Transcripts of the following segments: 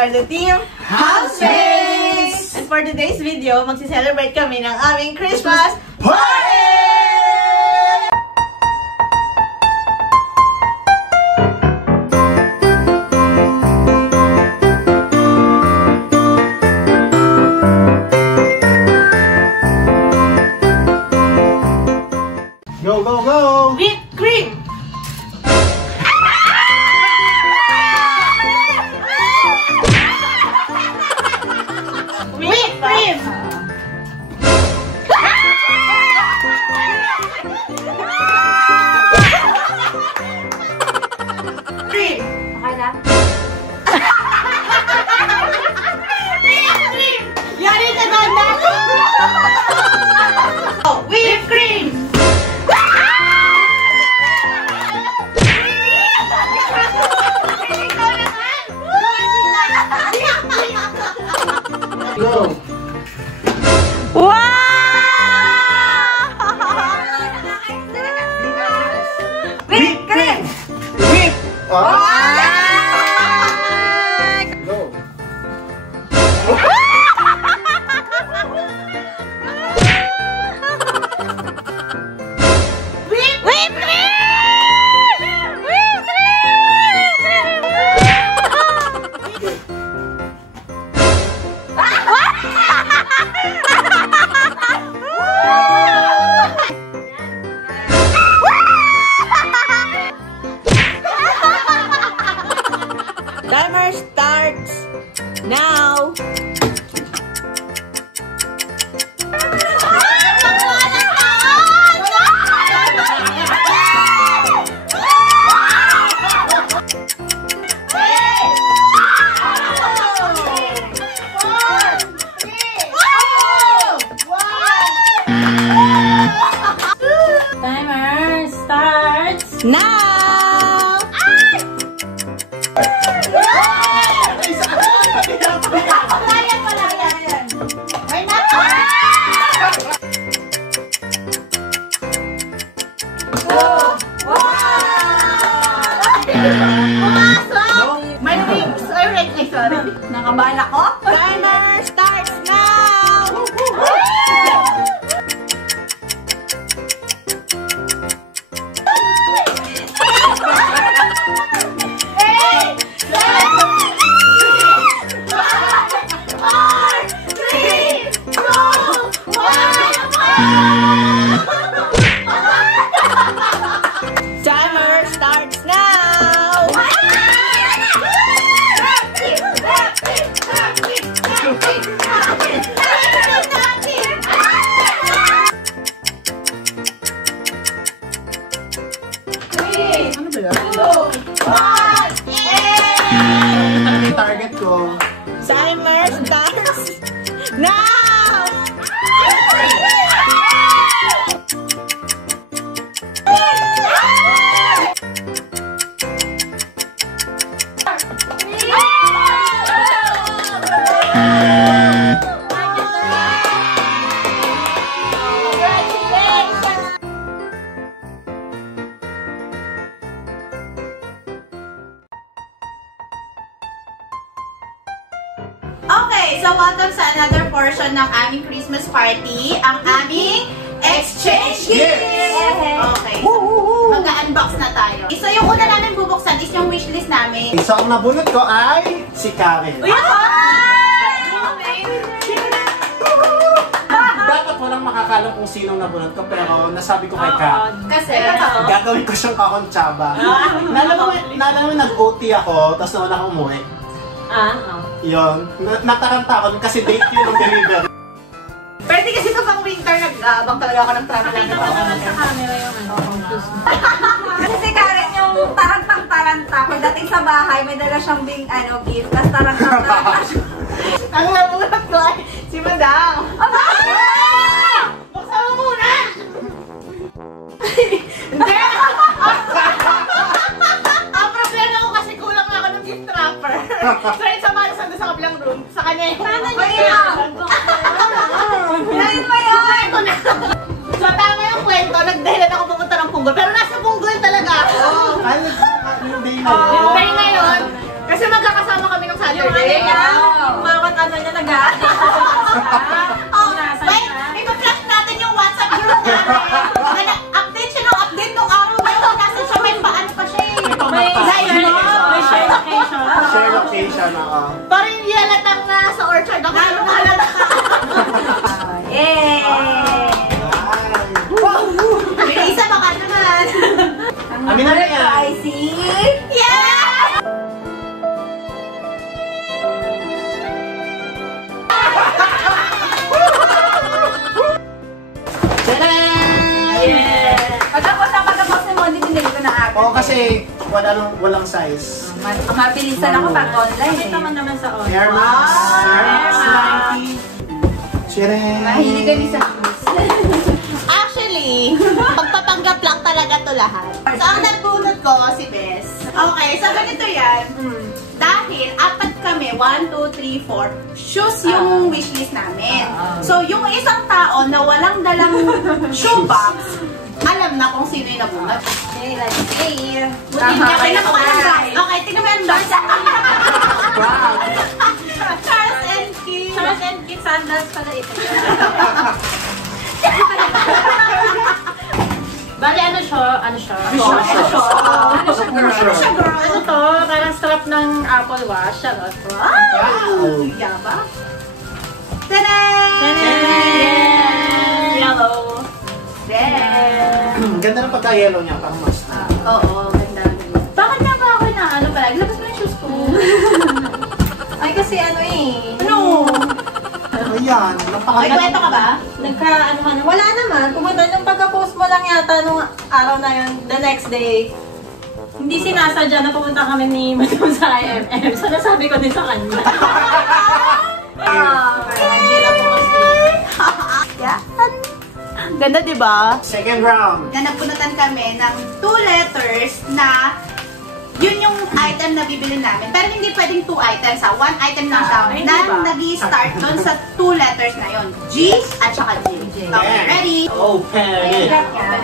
are the team Housemates! And for today's video, magsi-celebrate kami ng aming Christmas party! Go, go, go! Whipped cream! Whipped cream! Cream! Okay lang? Whipped cream! Yan yung tanda! Oh, whipped cream! Go! Wow! Whipped cream! Whip! Wow! Go! Whipped cream! Whipped Timer starts now. Timer starts now. My lips are red. Ay, sorry. Nakabahan ako? Timer starts now! Eight, seven, 6, 5, 4, 3, 2, 1. Timer starts now! Ano ba yan? 2, 1, Ano yung target ko? Timer starts now! Okay, so welcome sa another portion ng aming Christmas party, ang aming exchange gifts! Okay, mag-unbox na tayo. So yung una namin bubuksan is yung wishlist namin. So, ang nabunot ko ay si Karen. Uy! Dapat walang makakalam kung sinong nabunot ko, pero nasabi ko kay Karen. Kasi, Gagawin ko siyang kakontsaba. Nalaman nag-OT ako, tapos naman ako umuwi. Yun. Nataranta ako kasi date yun ng delivery. pero di kasi sa pang winter, nag-abang talaga ako ng travel. Nakita ko naman sa camera yung Kasi Karen yung tarantang-taranta. Pagdating sa bahay, may dala siyang gift. Tapos tarantang-taranta. Ang nabunot ko ay si Madang. Aba! Buksan mo muna! Hindi! Ang problema ko kasi kulang na ako ng gift wrapper. So, yun sa para sa kabilang room. Sa kanya yung... Sana niya yun! Ngayon pa yun! So, tama yung kwento. Nagdahilan ako pumunta ng Punggol. Pero nasa Punggol talaga ako. Ay, hindi Yung day ngayon, kasi magkakasama kami nung Saturday. Yung bawat ano niya nag-aate. Wait, ipa-flash natin yung WhatsApp group namin. Update siya ng update nung araw na yun. Kasi siya may paano pa siya eh. May share location. Share location, oo. Parang hindi halatang sa orchard ako. Lalo halata ka. Yay! May isa baka naman. Amin na yan. I see. Yeah! Pagkapos ni Mondi, binili ko na agad. Oo, kasi walang size. Mabilisan ako pag online eh. naman sa online. Air Max. Air Max 90. Shireen. Mahilig kami sa shoes. Actually, pagpapanggap lang talaga to lahat. So, ang nagbunot ko, si Bes. Okay, so ganito yan. Dahil, apat kami, 1, 2, 3, 4, shoes yung wishlist namin. So, yung isang tao na walang dalang shoebox, alam na kung sino yung nabunot. Okay, let's see. Tingnan mo ka ng box. Okay, tingnan mo yung box. Charles and Keith. Charles and Keith sandals pala ito. Bali, ano siya? Ano siya, girl? Ano to? Parang strap ng Apple Watch. Charot. Wow! Yaba. Tada! Yellow. Ganda ng pagka-yellow niya, parang mas. Oo, ganda. Bakit nga ba ako na ano palagi? Labas mo yung shoes ko. Ay, kasi ano eh. Ano? Ayan, May napakaganda. kwento ka ba? Ano ka na? Wala naman. Pumunta nung pagka-post mo lang yata nung araw na yun, the next day. Hindi sinasadya na pumunta kami ni Madam sa IMM. So, nasabi ko din sa kanya. Ganda, di ba? Second round. Na napunutan kami ng 2 letters na yun yung item na bibili namin. Pero hindi pwedeng 2 items ha. 1 item lang siya na nag-i-start doon sa 2 letters na yun. G at saka J. Okay, ready? Open it.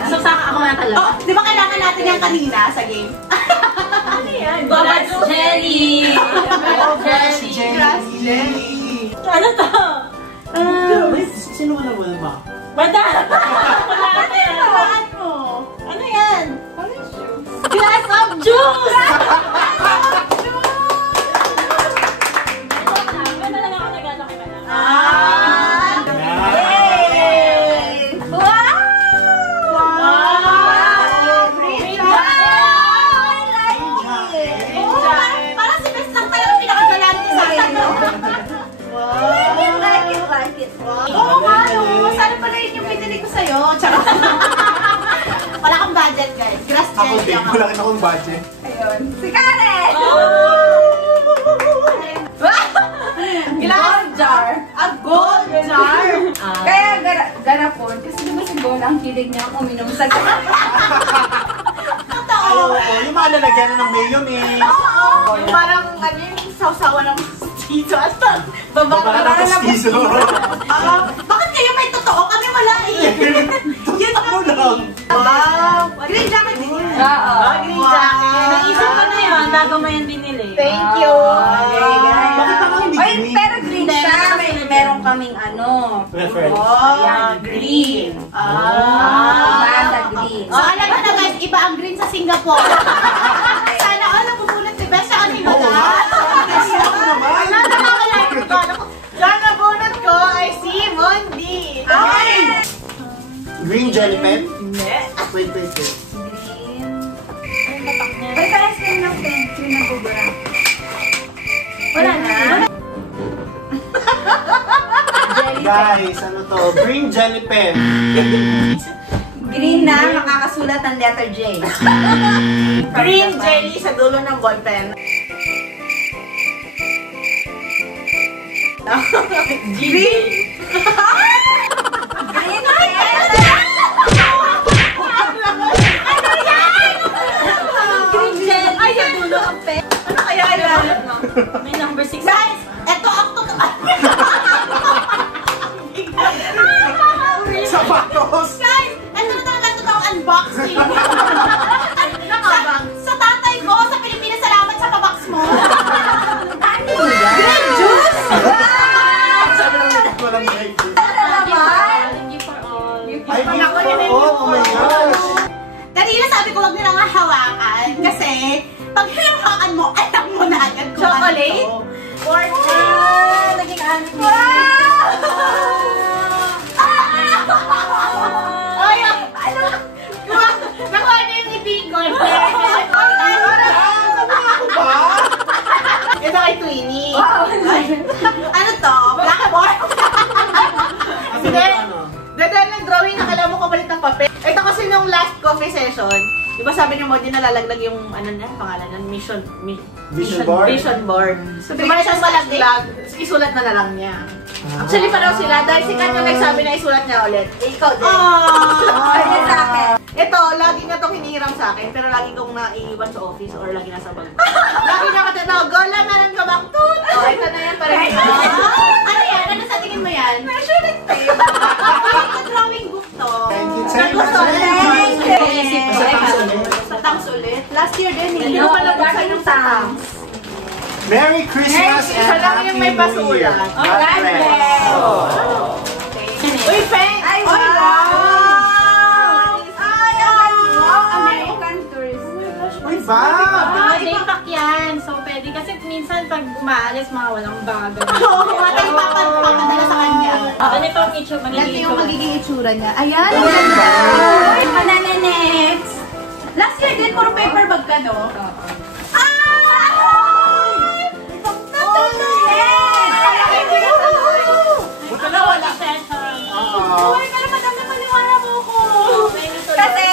So, saka ako na talaga. Oh, di ba kailangan natin yan kanina sa game? Ano yan? Grass jelly! Grass jelly! Grass jelly. Ano to? Sino wala ba? Madam! Wala na yan. Saan mo? Ano yan? Glass of juice! Ganda lang ako nag-ano kay Madam. Yay! Wow! Green parang si Bes lang talaga pinakagalante sa akin, no? Like it. Oo nga, no? Sana pala yun yung pinili ko sa'yo. Charot. Wala kang budget, guys. Grass Ako jelly din, lang wala rin akong budget. Ayun. Si Karen! Glass jar. A gold jar. Kaya garapon, kasi diba si Bon ang kilig niya uminom sa Totoo. Yung mga lalagyan ng mayonnaise. Oo. Yung parang, ano yung sausawa ng cheese at Baba na ng piso. bakit kayo may totoo? Kami wala eh. Yun Ako lang. Wow. Green jacket din yan. Oo. Green jacket. Naisip ko na yun, bago mo yan binili. Thank you. Bakit ako hindi Oy, green? pero green siya. Meron kaming ano. Reference. Oh, green. Banda green. Oh, alam mo na guys, iba ang green sa Singapore. Sana all nabubulot si Bes sa kanino Oo nga. Kasi ako naman. Sana nabunot ko ay si Mondi. Okay. Green jelly pen? Hindi. Wait. Green. Ay, kaya screen ng pen. Screen ng kubura. Wala na. Guys, ano to? Green jelly pen. Green na, makakasulat ng letter J. Green jelly sa dulo ng ballpen. Green. Green pen! Green jelly. Ay, sa dulo ang pen. Ano kaya yan? May number 6. Guys, eto ang totoo. Sapatos. Guys, eto na talaga totoong unboxing. Sa tatay ko, sa Pilipinas, salamat sa pabox mo. Ano sabi ko, wag nila nga hawakan. Kasi, pag hinawakan mo, alam mo na agad kung Chocolate? ano. Naging ano. Ay, ano? Nakuha niya yung ibigol. Ito kay Twinnie. Ano to? Blackboard? Hindi. Dahil nag-drawing, nakala mo kapalit ng papel. Ito kasi nung last coffee session, di ba sabi niyo mo, di nalalaglag yung, ano na, pangalan ng vision board. Vision board. So, di ba siya malaglag, isulat na lang niya. Actually, pa daw sila, dahil si Kat yung nagsabi na isulat niya ulit. Eh, ikaw din. Kaya sa akin. Ito, lagi na itong hinihiram sa akin, pero lagi kong naiiwan sa office or lagi nasa bag. Lagi na katatawag, Gola, meron ka bang tut? O, ito na yan, parang ano yan? Ano sa tingin mo yan? Measuring tape. Ito drawing book to. Sa tangs ulit. Last year din, hindi ko pala buksan yung tangs. Merry Christmas and Isa lang yung may Happy New Year. pasulat. God bless. Uy, Peng! Ay, wow! American tourist. Uy, ba? Day pack yan. So, pwede. Kasi minsan pag umaalis, mga walang bago. Oo, matay papadala sa kanya. Ganito ang itsura. Ganito yung magiging itsura niya. Ayan! Uy, banana next. Last year din, puro paper bag ka, no? Kasi,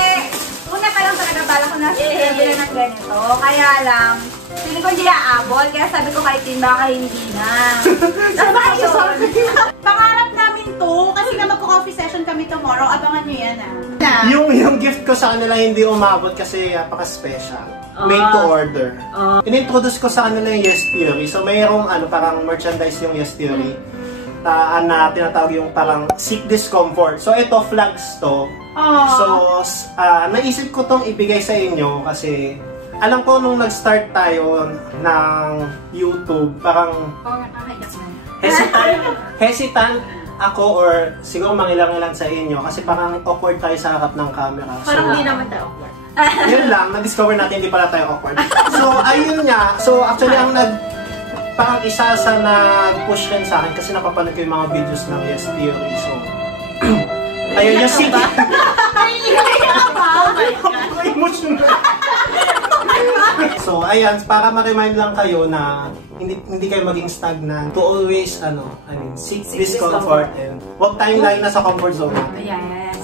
una pa lang talaga bala ko na bibili ng ganito. Kaya lang, hindi ko hindi aabot. Kaya sabi ko kay Tim, baka hindi na. Pangarap namin to, kasi nga magko-coffee session kami tomorrow. Abangan nyo yan, Yung gift ko sa kanila hindi umabot kasi napaka-special. Made to order. In-introduce ko sa kanila yung Yes Theory. So mayroong parang merchandise yung Yes Theory. Na tinatawag yung parang seek discomfort. So ito, flags to. So naisip ko tong ibigay sa inyo kasi alam ko nung nag-start tayo ng YouTube, parang hesitant ako or siguro mangilang-ilan sa inyo kasi parang awkward tayo sa harap ng camera. Parang hindi naman tayo awkward. Yun lang, na-discover natin hindi pala tayo awkward. So ayun nga, so actually ang parang isa sa nag-push rin sa akin kasi napapanood ko yung mga videos ng Yes Theory. So ayun yung sige. So ayan, para ma-remind lang kayo na hindi kayo maging stagnant, to always seek discomfort and huwag tayong lagi nasa comfort zone natin. Yes.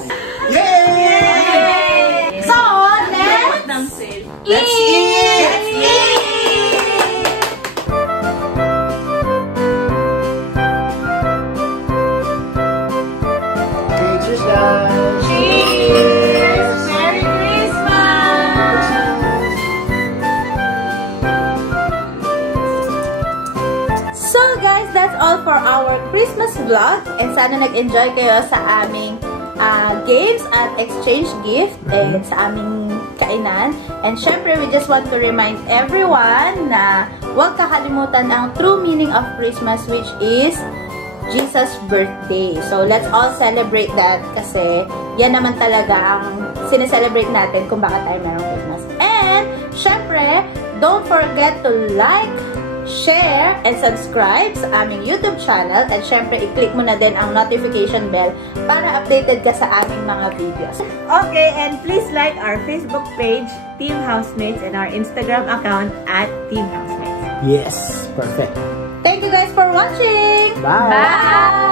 Yay! So, let's eat! Okay, cheers guys! Cheers! Merry Christmas! So guys, that's all for our Christmas vlog. And sana nag-enjoy kayo sa aming games at exchange gift sa aming kainan. And syempre, we just want to remind everyone na huwag kakalimutan ang true meaning of Christmas, which is Jesus' birthday. So, let's all celebrate that kasi yan naman talaga ang sineselebrate natin kung bakit tayo merong Christmas. And, syempre, don't forget to like, share, and subscribe sa aming YouTube channel. And syempre, i-click mo na din ang notification bell para updated ka sa aming mga videos. Okay, and please like our Facebook page, Team Housemates, and our Instagram account @Team Housemates. Yes, perfect. Thank you guys for watching! Bye! Bye!